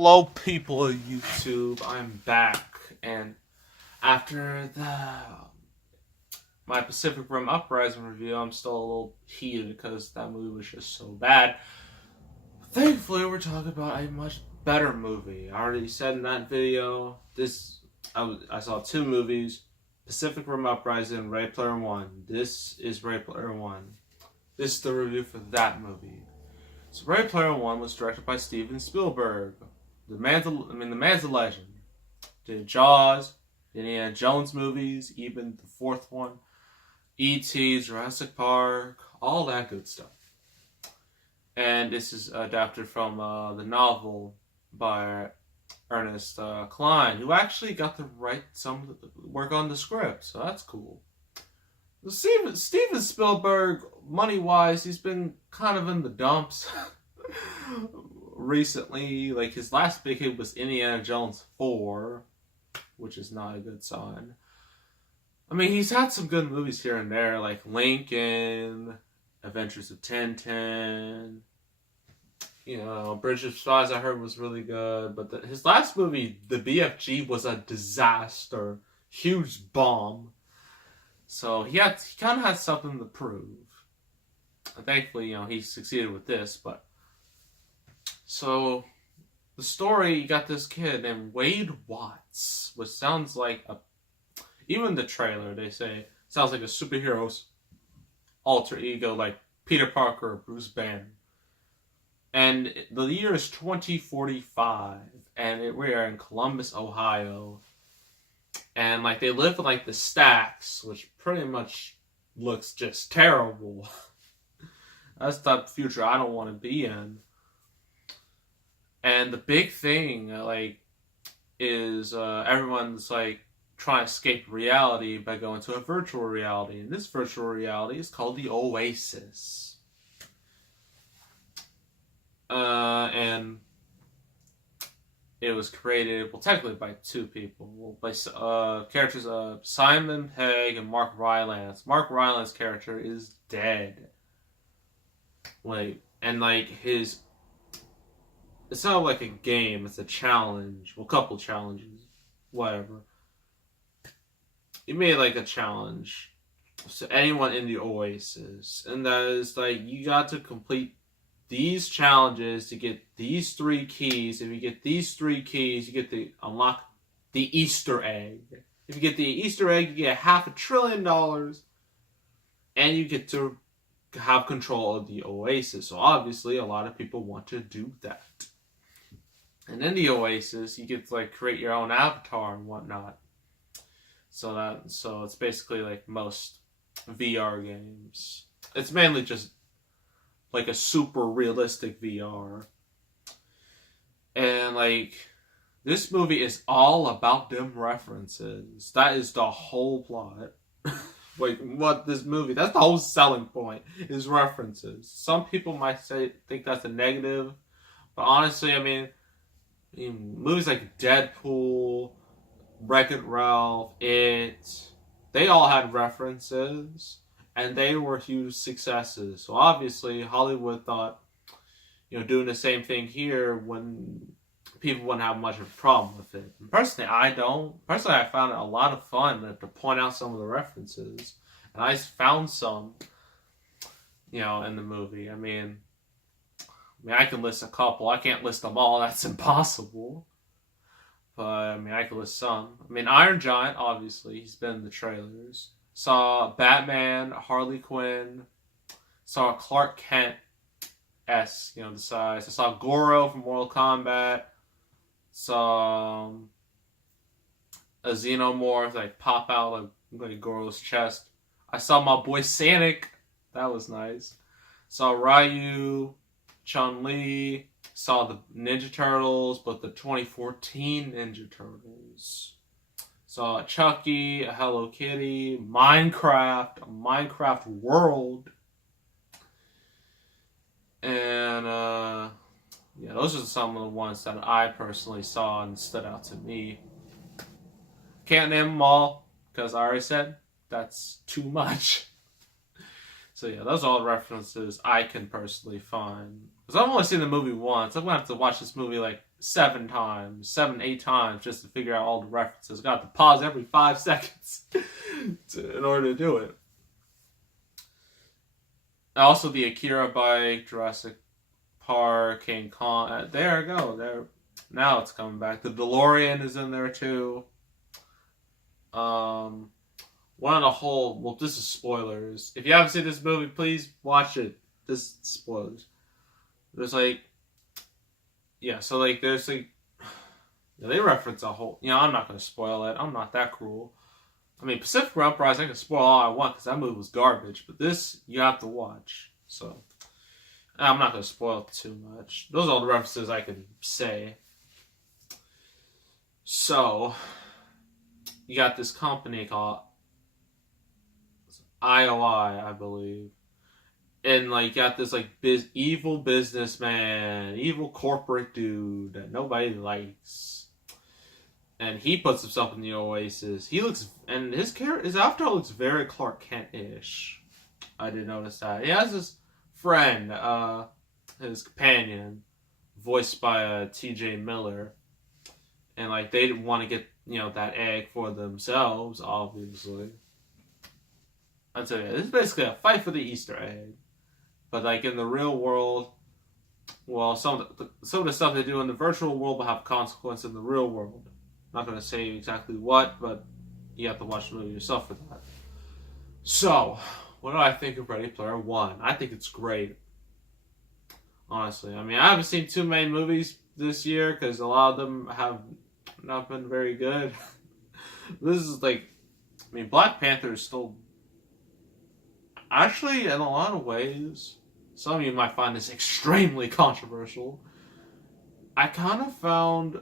Hello, people of YouTube. I'm back, and after my Pacific Rim Uprising review, I'm still a little heated because that movie was just so bad. Thankfully, we're talking about a much better movie. I already said in that video, I saw two movies: Pacific Rim Uprising and Ready Player One. This is Ready Player One. This is the review for that movie. So, Ready Player One was directed by Steven Spielberg. The man's a legend. Did Jaws, Indiana Jones movies, even the fourth one, E.T., Jurassic Park, all that good stuff. And this is adapted from the novel by Ernest Cline, who actually got to write work on the script, so that's cool. Steven Spielberg, money-wise, he's been kind of in the dumps recently. Like, his last big hit was Indiana Jones 4, which is not a good sign. I mean, he's had some good movies here and there, like Lincoln, Adventures of Tintin, Bridge of Spies, I heard was really good, but his last movie, The BFG, was a disaster. Huge bomb. So he kind of had something to prove. And thankfully, he succeeded with this, but so the story, you got this kid named Wade Watts, which sounds like even the trailer, they say, sounds like a superhero's alter ego, like Peter Parker or Bruce Banner. And the year is 2045, and we are in Columbus, Ohio. And they live in the stacks, which pretty much looks just terrible. That's the type of future I don't want to be in. And the big thing, is everyone's trying to escape reality by going to a virtual reality. And this virtual reality is called the Oasis. And it was created, technically by two people. By characters Simon Pegg and Mark Rylance. Mark Rylance's character is dead. It's not like a game, it's a challenge. Well, a couple challenges. Whatever. He made a challenge to anyone in the Oasis. And that is you got to complete these challenges to get these 3 keys. If you get these 3 keys, you get to unlock the Easter egg. If you get the Easter egg, you get $500 billion. And you get to have control of the Oasis. So obviously, a lot of people want to do that. And in the Oasis, you get to create your own avatar and whatnot. So it's basically most VR games. It's mainly just a super realistic VR. And this movie is all about them references. That is the whole plot. What this movie, that's the whole selling point, is references. Some people might think that's a negative, but honestly, movies like Deadpool, Wreck-It Ralph, they all had references, and they were huge successes. So obviously, Hollywood thought, doing the same thing here, when people wouldn't have much of a problem with it. And personally, I don't. Personally, I found it a lot of fun to point out some of the references. And I found some, in the movie. I can list a couple. I can't list them all. That's impossible. But, I can list some. Iron Giant, obviously. He's been in the trailers. Saw Batman, Harley Quinn. Saw Clark Kent-esque, the size. I saw Goro from Mortal Kombat. Saw a xenomorph pop out like Goro's chest. I saw my boy Sonic. That was nice. Saw Ryu, Chun-Li. Saw the Ninja Turtles, but the 2014 Ninja Turtles. Saw a Chucky, a Hello Kitty, Minecraft, a Minecraft world. And those are some of the ones that I personally saw and stood out to me. Can't name them all, because I already said that's too much. So those are all references I can personally find. Because I've only seen the movie once. I'm going to have to watch this movie 7 times, 7, 8 times just to figure out all the references. Got to pause every 5 seconds in order to do it. Also, the Akira bike, Jurassic Park, King Kong. There you go. There, now it's coming back. The DeLorean is in there too. One of the whole. Well, this is spoilers. If you haven't seen this movie, please watch it. This spoilers. There's like, yeah. So like, there's like, they reference a whole. You know, I'm not gonna spoil it. I'm not that cruel. I mean, Pacific Rim Uprising, I can spoil all I want because that movie was garbage. But this, you have to watch. So, I'm not going to spoil it too much. Those are all the references I can say. So, you got this company called IOI, I believe. And, like, you got this, like, evil businessman, evil corporate dude that nobody likes. And he puts himself in the Oasis. He looks, and his avatar looks very Clark Kent-ish. I did notice that. He has this friend, his companion, voiced by T.J. Miller, and like they want to get that egg for themselves, obviously. I'd say this is basically a fight for the Easter egg, but like in the real world, well, some of the stuff they do in the virtual world will have consequence in the real world. Not going to say exactly what, but you have to watch the movie yourself for that. So, what do I think of Ready Player One? I think it's great. Honestly. I mean, I haven't seen too many movies this year because a lot of them have not been very good. This is like, I mean, Black Panther is still, actually, in a lot of ways, some of you might find this extremely controversial. I kind of found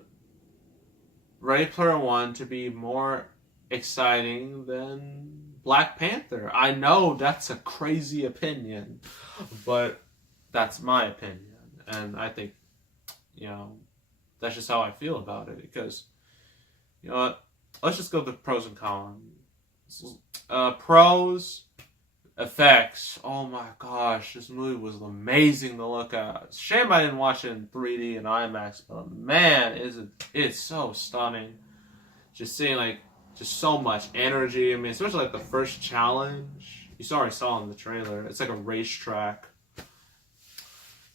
Ready Player One to be more exciting than Black Panther. I know that's a crazy opinion, but that's my opinion. And I think, that's just how I feel about it. Because, you know what? Let's just go to pros and cons. Pros, effects. Oh my gosh, this movie was amazing to look at. Shame I didn't watch it in 3D and IMAX, but man, it's so stunning. Just seeing just so much energy. I mean, especially like the first challenge. You already saw in the trailer. It's like a racetrack.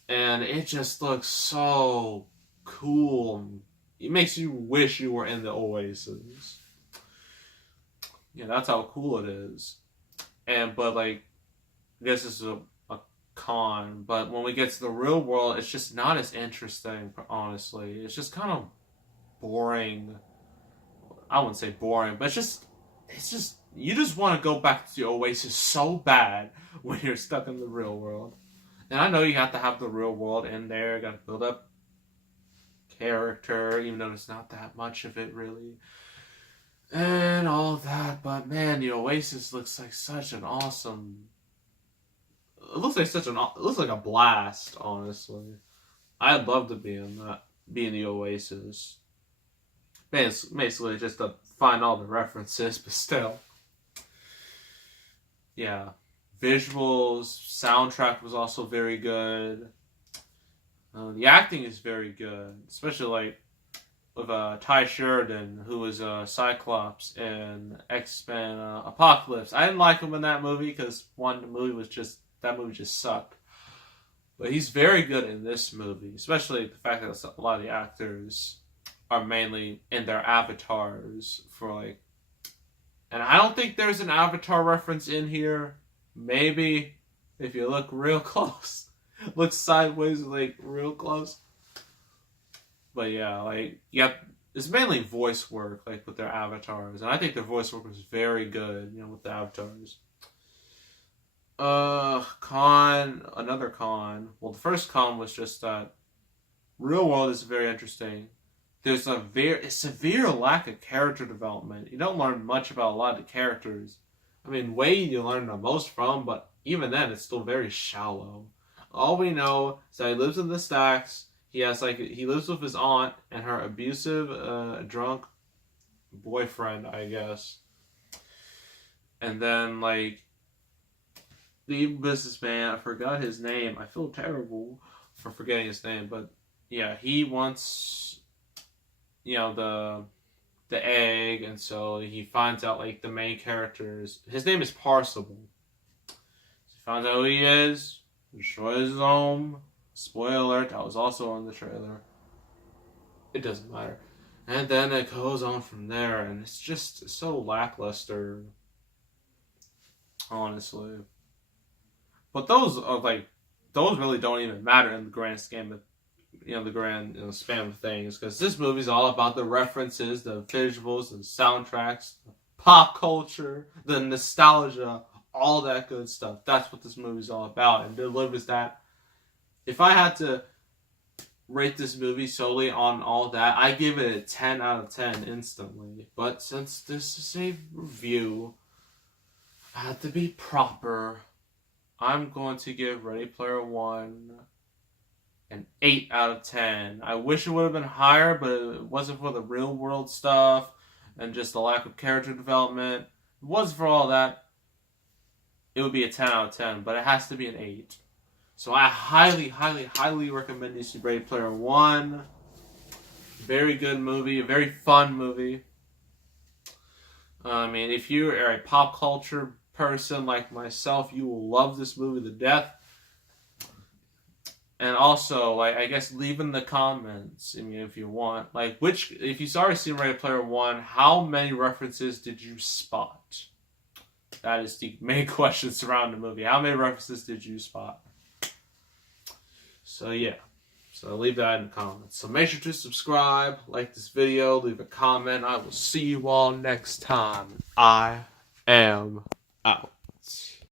And it just looks so cool. It makes you wish you were in the Oasis. Yeah, that's how cool it is. But I guess this is a con. But when we get to the real world, it's just not as interesting, honestly. It's just kind of boring. I wouldn't say boring, but it's just, you just want to go back to the Oasis so bad when you're stuck in the real world. And I know you have to have the real world in there. You got to build up character, even though there's not that much of it, really. And all that, but man, the Oasis looks like such an awesome. It looks like a blast, honestly. I'd love to be in the Oasis. Basically, just to find all the references, but still. Yeah. Visuals, soundtrack was also very good. The acting is very good, especially with Ty Sheridan, who was Cyclops in X-Men Apocalypse. I didn't like him in that movie because that movie just sucked. But he's very good in this movie, especially the fact that a lot of the actors are mainly in their avatars and I don't think there's an Avatar reference in here. Maybe if you look real close, look sideways, real close. But yeah, it's mainly voice work, with their avatars, and I think their voice work was very good, with the avatars. Another con. Well, the first con was just that real world is very interesting. There's a severe lack of character development. You don't learn much about a lot of the characters. I mean, Wade you learn the most from, but even then, it's still very shallow. All we know is that he lives in the stacks. He lives with his aunt and her abusive, drunk boyfriend, I guess. And then, the businessman, I forgot his name. I feel terrible for forgetting his name, but yeah, he wants the egg, and so he finds out like the main character's his name is Parsible. He finds out who he is, destroys his home. Spoiler alert, that was also on the trailer. It doesn't matter. And then it goes on from there, and it's just so lackluster, honestly. But those really don't even matter in the grand scheme of the grand span of things, because this movie's all about the references, the visuals, the soundtracks, the pop culture, the nostalgia, all that good stuff. That's what this movie's all about, and delivers that. If I had to rate this movie solely on all that, I give it a 10 out of 10 instantly. But since this is a review, I had to be proper. I'm going to give Ready Player One an 8 out of 10. I wish it would have been higher, but it wasn't for the real world stuff and just the lack of character development. If it wasn't for all that, it would be a 10 out of 10, but it has to be an 8. So I highly, highly, highly recommend you see Ready Player One. Very good movie, a very fun movie. I mean, if you are a pop culture person like myself, you will love this movie to death. And also, like, I guess leave in the comments, I mean, if you want, like, if you've already seen Ready Player One, how many references did you spot? That is the main question surrounding the movie. How many references did you spot? So yeah, so leave that in the comments. So make sure to subscribe, like this video, leave a comment. I will see you all next time. I am out.